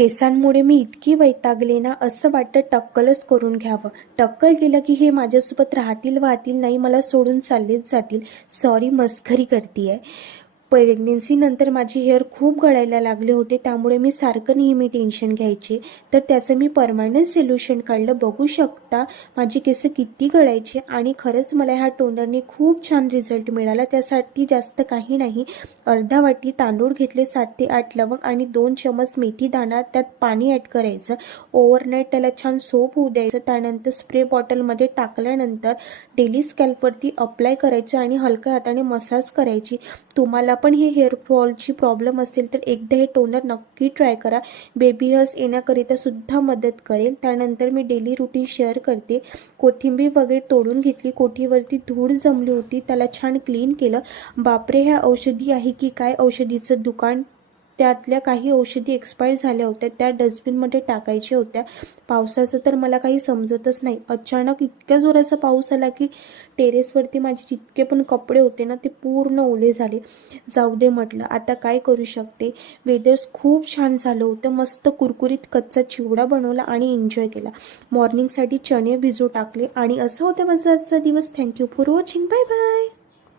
केसांमुळे मी इतकी वैतागले ना, असं वाटतं टक्कलच करून घ्यावं. टक्कल केलं की हे माझ्यासोबत राहतील वाहतील नाही, मला सोडून चाललेच जातील. सॉरी, मस्करी करतीये. प्रेग्नेन्सीनंतर माझी हेअर खूप गळायला लागले होते, त्यामुळे मी सारखं नेहमी टेन्शन घ्यायचे. तर त्याचं मी परमनंट सोल्युशन काढलं. बघू शकता माझी केस किती गळायचे आणि खरंच मला ह्या टोनरने खूप छान रिझल्ट मिळाला. त्यासाठी जास्त काही नाही, अर्धा वाटी तांदूळ घेतले, 7 ते 8 लवंग आणि 2 चमच मेथी दाणा, त्यात पाणी ॲड करायचं. ओव्हरनाईट त्याला छान सोप होऊ द्यायचं. त्यानंतर स्प्रे बॉटलमध्ये टाकल्यानंतर डेली स्कॅल्पवरती अप्लाय करायचं आणि हलक्या हाताने मसाज करायची. तुम्हाला पण हे हेअर फॉलची प्रॉब्लेम असेल तर एकदा हे टोनर नक्की ट्राय करा. बेबी हेअर्स येण्याकरिता सुद्धा मदत करेल. त्यानंतर मी डेली रुटीन शेअर करते. कोथिंबीर वगैरे तोडून घेतली, कोठीवरती धूळ जमली होती, त्याला छान क्लीन केलं. बापरे, ह्या औषधी आहे की काय, औषधीचं दुकान. त्यातल्या काही औषधी एक्सपायर झाल्या होत्या, त्या डस्टबिनमध्ये टाकायच्या होत्या. पावसाचं तर मला काही समजतच नाही. अचानक इतक्या जोराचा पाऊस आला की टेरेसवरती माझे जितके पण कपडे होते ना, ते पूर्ण ओले झाले. जाऊ दे म्हटलं, आता काय करू शकते. वेदर्स खूप छान झालं होतं. मस्त कुरकुरीत कच्चा चिवडा बनवला आणि एन्जॉय केला. मॉर्निंगसाठी चणे भिजू टाकले आणि असा होता माझा आजचा दिवस. Thank you for watching. Bye bye.